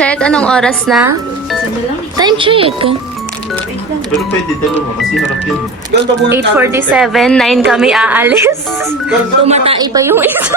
check. Anong oras na? Time check. Pero pwede dalawa kasi harap yun. 8:47, 9 kami aalis. Tumatai pa yung isa.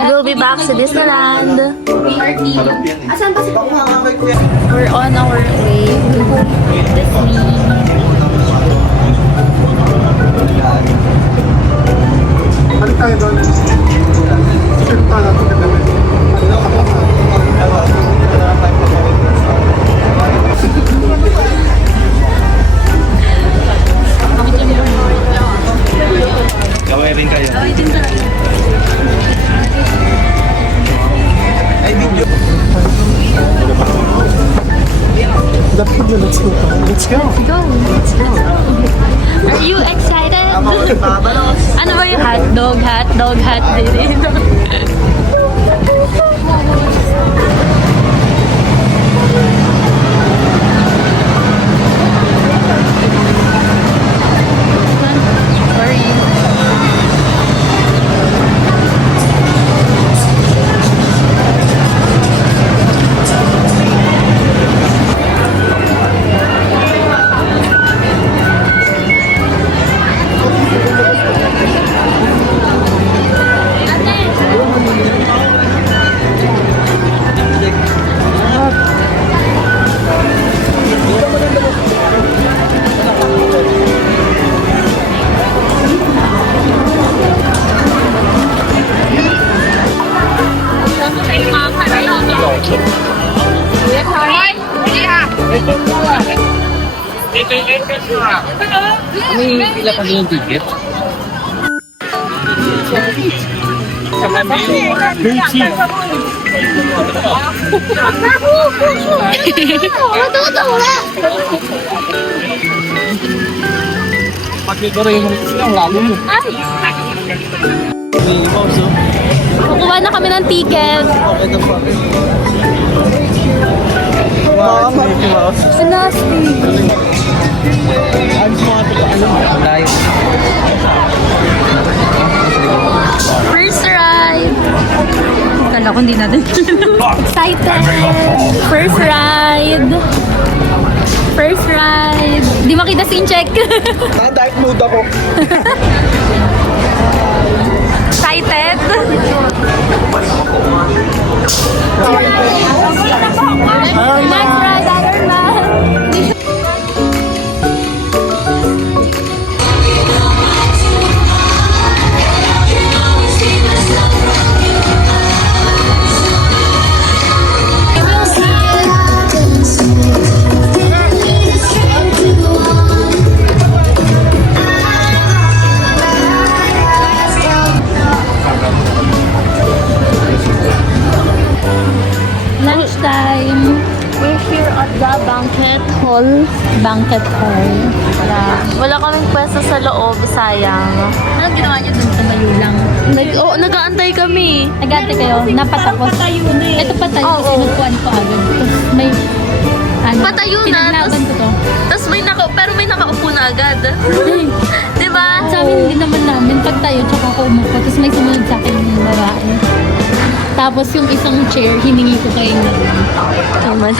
We'll be back sa Disneyland. Harap yan eh. Asan ba si We're on our way to Disney. Balik tayo doon. Check pa natin ka namin. Gawin rin kayo. Let's go. Let's go. Are you excited? Ano ba yung hotdog? Hotdog din. May pila pa yung ticket? Pag-ibara yung lalo mo. May mouse. Kukuha na kami ng ticket. Ito pa. First ride. Kala ko hindi natin. Excited. First ride. First ride. Di makita scene check. Naka-diet mode ako. Excited. Next ride, Iron Man. Lunchtime. We're here at the banquet hall. Banquet hall. Wala kaming pwesto sa loob, sayang. Anong ginawa niyo dun? Tumayo lang. Nag-aantay kami. Nagante kayo? Napatapos? Ito patayo. Oo. Kasi nagkuhan ko agad. Tapos may... Ano, Patayo na, pinaglaban ko to. Tapos pero may nakaupo na agad. Diba? Sa amin, hindi naman namin. Pag tayo, tsaka ako umupo. Tapos may sumunod sa akin yung babae. Tapos yung isang chair, hiningi ko kayo na rin. Naman.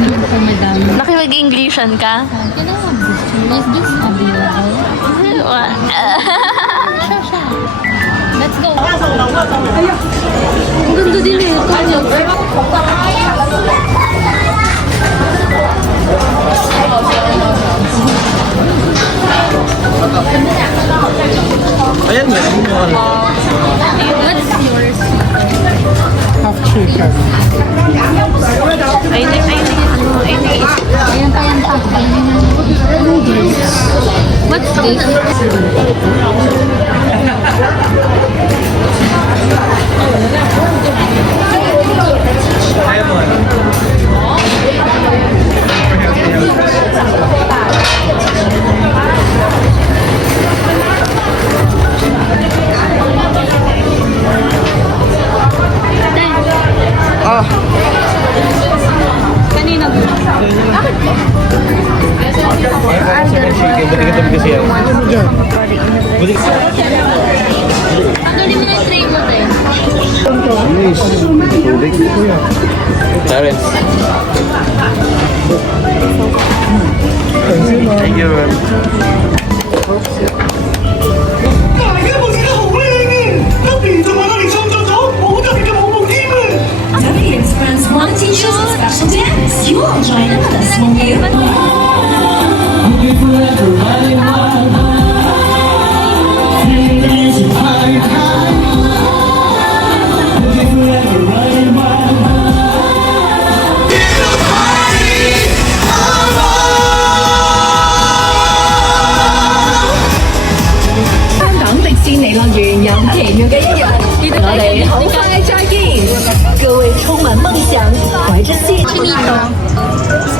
Hindi ko madam. Nakipag-Englishan ka? Can I have this chair? Is this available? Siya, siya. Let's go. Ang ganda din eh. Ayan nga. What's yours? Half chicken. Ay, Ayan pa yan pa. What's this? Kanina ba? Buti ka tabi kasi yan. Buti ka. Tanggalin mo na yung tray mo, te. Tubig. Terence. Thank you, man. 大家冇見得好靚嘅，特別仲話我哋創造咗好特別嘅舞步添啊！ Delians Friends want to teach us a special dance. You will join in with us, won't you?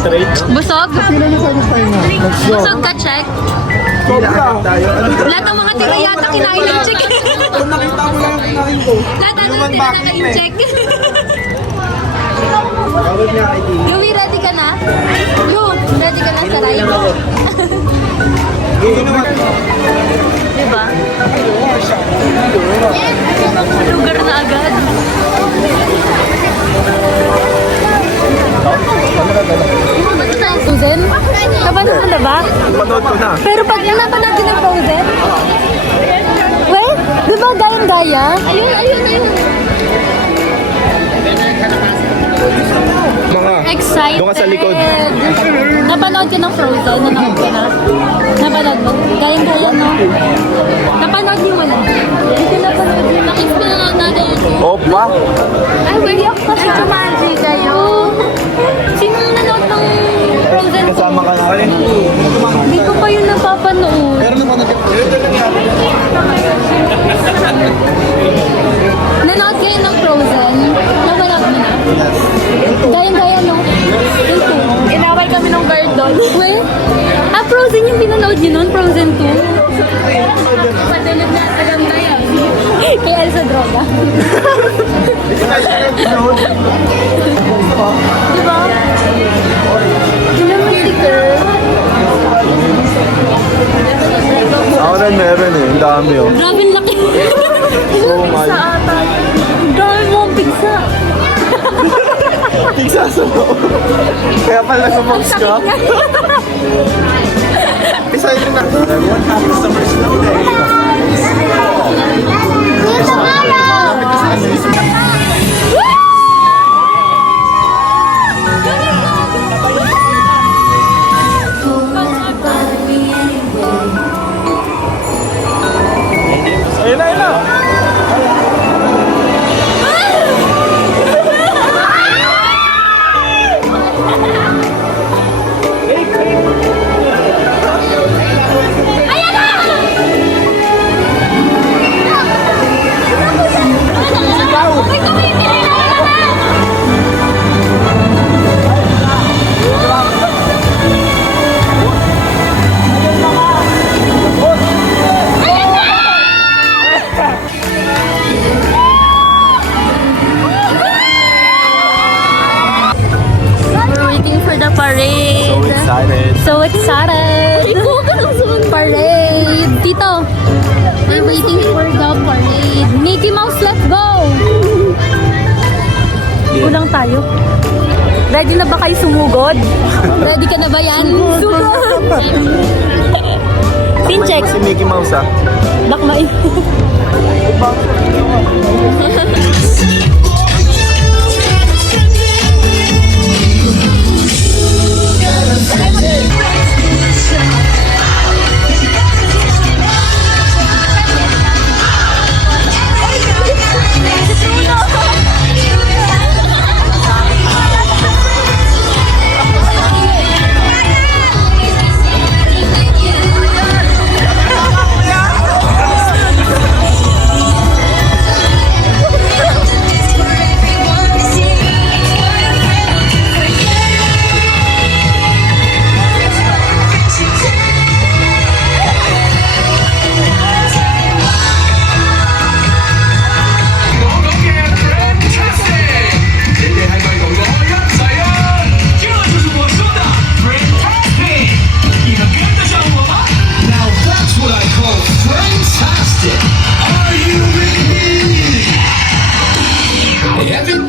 Straight. Busog? Sino na sagot tayo nga? Let's go. Busog ka, check? Sobra. Lahat ng mga tira yata kinain ng check. Kung nakita mo lang yung kinain ko. Lahat ng tira na check. Bawal niya ID. Yumi, ready ka na? Ready ka na sa ride? Diba? Lugar na agad. Ano tayo, Susan? Napanood mo na ba? Panood ko na. Pero pag napanood din ng Frozen? Wait, di ba gayang-gaya? Ayun. Mga. Excited. Doon ka sa likod. Napanood ka ng Frozen? Nanood ka na? Napanood mo? Gayang-gaya, no? Napanood niyo mo na? Hindi ko napanood yun. Nakipinanood natin yun. Opa. Ay, hindi ako kasi sumali kayo. Sino nanood ng Frozen 2? Kasama ka na. Hindi ko pa yun napapanood. Pero napanood ka. Nanood kayo ng Frozen? Napanood mo na? Gayang-gaya, no? Yung 2. Inaway kami ng guard doon. Wait. Frozen yung pinanood nyo nun? Frozen 2? Padalog na agam na yan. Kaya sa droga. Diba? Yun naman sticker. Ako rin meron eh. Ang dami oh. Grabe ang laki. Oh my. Pizza ata. Grabe mo ang pizza. Pizza sa loob. Kaya pala sa box ka. Isa yun na. What happens to my snow day? Ayun na, ayun na. We're waiting for the parade. Excited. So excited! Parade! Tito, we're waiting for the parade. Mickey Mouse, let's go! Kulang tayo. Ready na ba kayo sumugod? Ready ka na ba yan? Sugod! Pincheck. Si Mickey Mouse ah. Dakmay.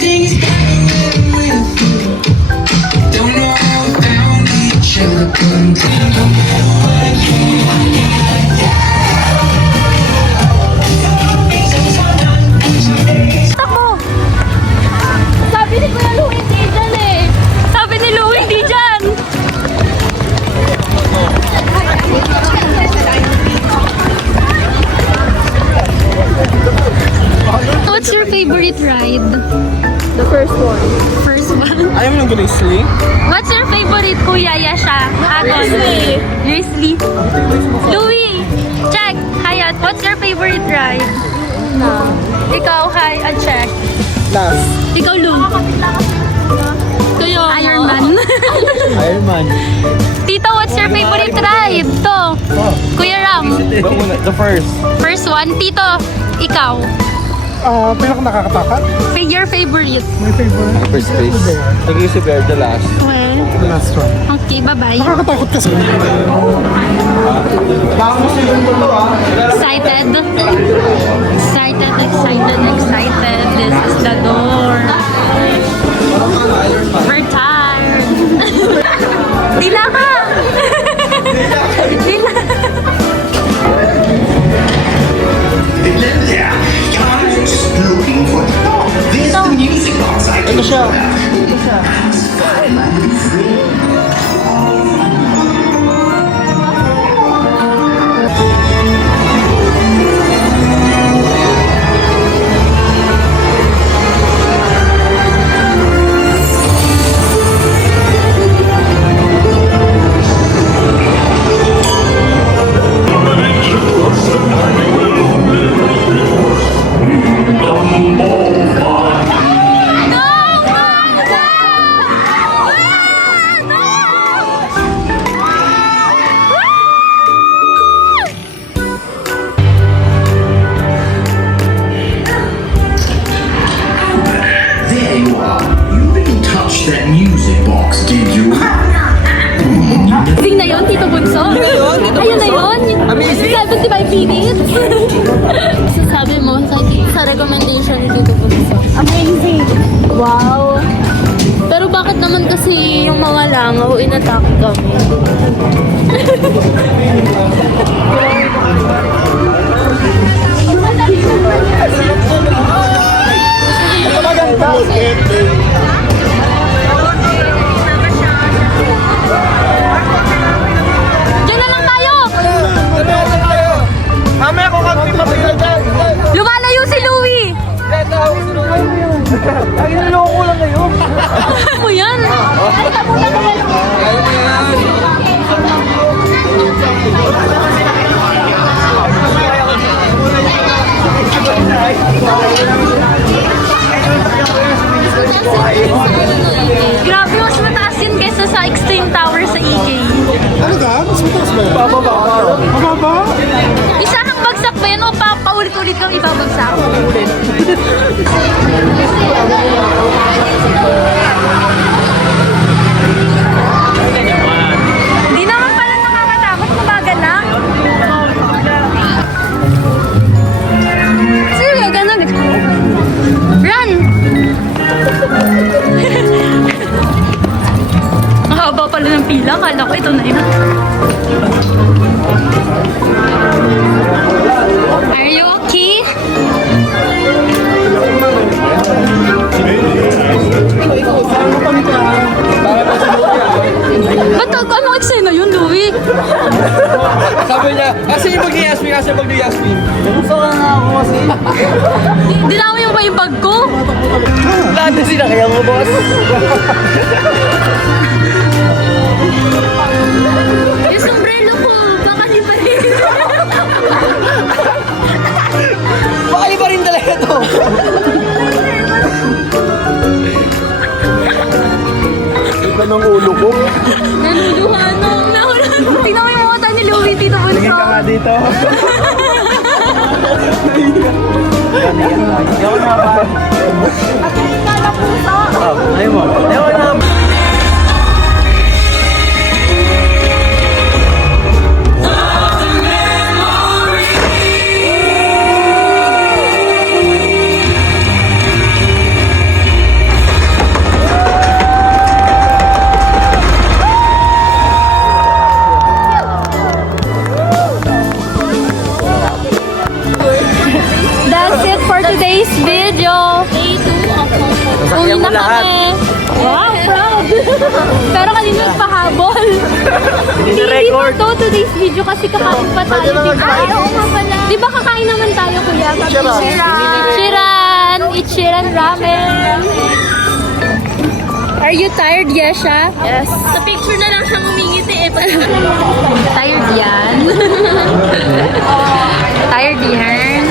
things happen with you. Don't know how we found each other, couldn't tell no matter what you Ako! Sabi ni Kuya Lou, hindi dyan eh. Sabi ni Lou, hindi dyan. What's your favorite ride? The first one. First one. Ayaw mo nang grizzly? What's your favorite, Kuya Yasha? Grizzly. Grizzly. Louie, check. Hayat, what's your favorite ride? No. Ikaw, hi, check. Last. Ikaw, Lou. Kayo, Iron Man. Iron Man. Tito, what's your favorite ride? To. Kuya Ram. The first. First one. Tito, ikaw. Pinaka nakakatakot? Your favorite. My favorite. First place. Sige si Bear, the last. Well, The last one. okay, bye-bye. Nakakatakot kasi. Excited? Excited. This is the door. We're tired. Dila ka! Dila. I'm just looking for the dog. There's the music box I Ito siya. There you are. You didn't touch that music box, did you? Sing na yun, Tito Bunso? Ayun na yun? Amazing. 75 minutes? Sabi mo sa recommendation ni Tito Bunso. Amazing! Wow! Pero bakit naman kasi yung mga langaw inattack kami? Diyan na lang tayo! Mamaya ko kami mabigla dyan. Lumalayo si Louie! Ay, naloko lang kayo. Ano mo yan? Grabe, mas mataas yun kesa sa Extreme Tower sa EK. Talaga? Mas mataas ba yan? Mababa? Isa kang bagsak ba yan o paulit-ulit kang ibabagsak? Hindi naman pala nakakatakot, mabagal lang. Sige, ganun. Run! Ang haba pala ng pila, kala ko ito na yun. Are you okay? Ba't ano eksena yun, Louie? Sabi niya, kasi mag-Yasmin, kasi mag-Yasmin. Gusto ka nga ako kasi. Dinamay mo ba yung bag ko? Lahat na sila, kaya mo, boss. Yung sombrero ko, baka di pa rin. Baka iba rin talaga to. Ito ng ulo ko. Nanuluhan mo. Tingnan mo yung mata ni Louie, Tito Bunso. Tingin ka nga dito. Ayaw na ba? Ayaw mo. Ayaw na. Pauwi Kaya na mo lahat. kami. Wow, proud. Pero kanina nagpahabol. Hindi na Hindi record. pa to today's video kasi kakain pa tayo. Ay, oo nga pala. Di ba kakain naman tayo, kuya? Shiran! Ichiran ramen! Are you tired, Yesha? Yes. Sa picture na lang siya ngumingiti eh. Tired yan. Tired yan.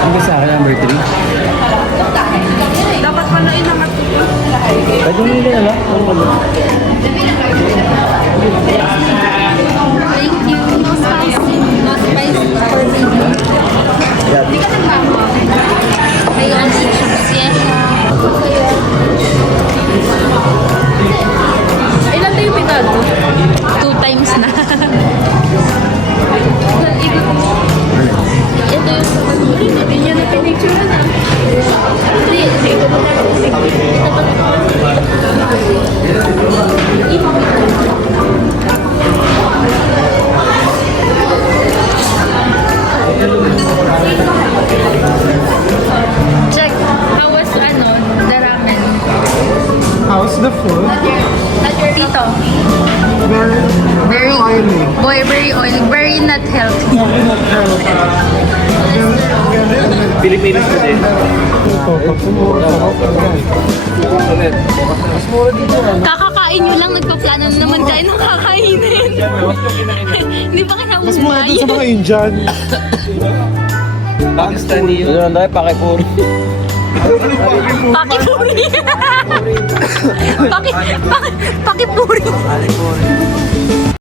Ano sa akin, number 3? Dapat pala inangat ko. Pwede mo nila lang. Thank you. No spicy. No spicy for me. Hindi ka nagmamo. May onion chips, Yesha. Ilan tayo pinag? 2 times na. Ito yung Hindi niya na pinicture na. check. How was the ramen? How's the food? Tito. Very, Very oily. Boy, very oily. Very not healthy. Pilipinas ko din. Ulit. Kakakain nyo lang, nagpaplano na naman tayo ng kakainin. Hindi pa kinaubuhay. Mas mura dun sa mga Indian. Pakistani yun. Ano tayo, pakipuri. Pakipuri. Pakipuri.